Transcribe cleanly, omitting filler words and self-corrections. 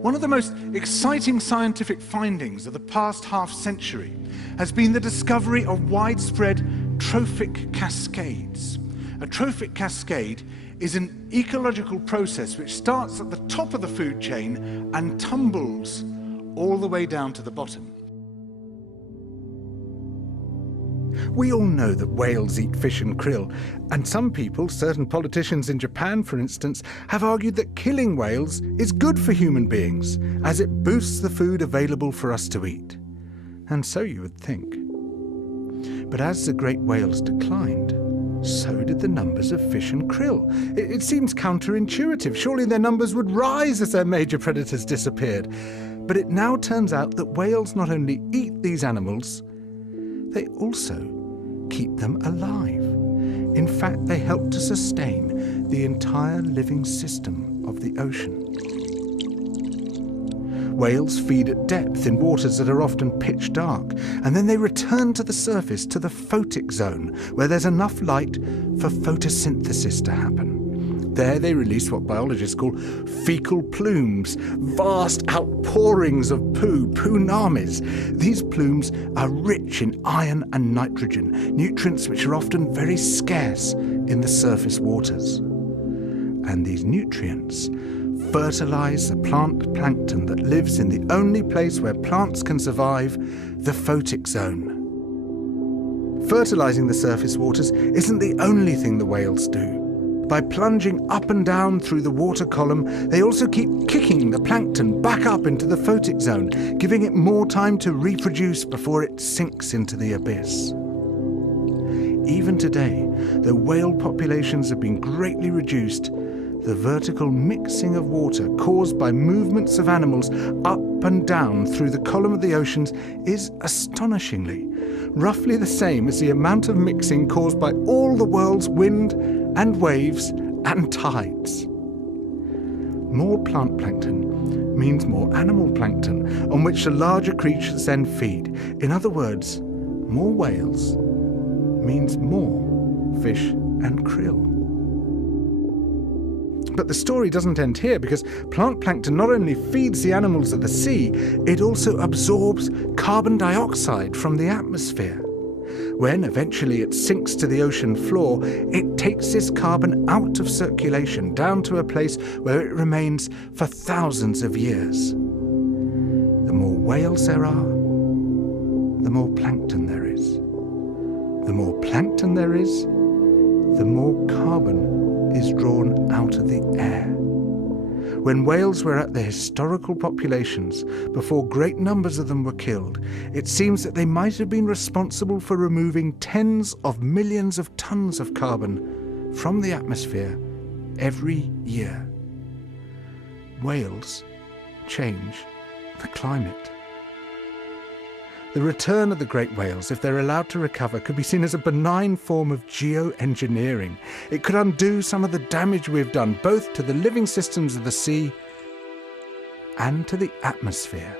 One of the most exciting scientific findings of the past half-century has been the discovery of widespread trophic cascades. A trophic cascade is an ecological process which starts at the top of the food chain and tumbles all the way down to the bottom. We all know that whales eat fish and krill, and some people, certain politicians in Japan for instance, have argued that killing whales is good for human beings, as it boosts the food available for us to eat. And so you would think. But as the great whales declined, so did the numbers of fish and krill. It seems counterintuitive. Surely their numbers would rise as their major predators disappeared. But it now turns out that whales not only eat these animals, they also keep them alive. In fact, they help to sustain the entire living system of the ocean. Whales feed at depth in waters that are often pitch dark, and then they return to the surface, to the photic zone, where there's enough light for photosynthesis to happen. There they release what biologists call fecal plumes, vast outpourings of poo, poonamis. These plumes are rich in iron and nitrogen, nutrients which are often very scarce in the surface waters. And these nutrients fertilize the plant plankton that lives in the only place where plants can survive, the photic zone. Fertilizing the surface waters isn't the only thing the whales do. By plunging up and down through the water column, they also keep kicking the plankton back up into the photic zone, giving it more time to reproduce before it sinks into the abyss. Even today, though whale populations have been greatly reduced, the vertical mixing of water caused by movements of animals up and down through the column of the oceans is astonishingly roughly the same as the amount of mixing caused by all the world's wind and waves and tides. More plant plankton means more animal plankton, on which the larger creatures then feed. In other words, more whales means more fish and krill. But the story doesn't end here, because plant plankton not only feeds the animals of the sea, it also absorbs carbon dioxide from the atmosphere. When eventually it sinks to the ocean floor, it takes this carbon out of circulation down to a place where it remains for thousands of years. The more whales there are, the more plankton there is. The more plankton there is, the more carbon is drawn out of the air. When whales were at their historical populations, before great numbers of them were killed, it seems that they might have been responsible for removing tens of millions of tons of carbon from the atmosphere every year. Whales change the climate. The return of the great whales, if they're allowed to recover, could be seen as a benign form of geoengineering. It could undo some of the damage we've done, both to the living systems of the sea and to the atmosphere.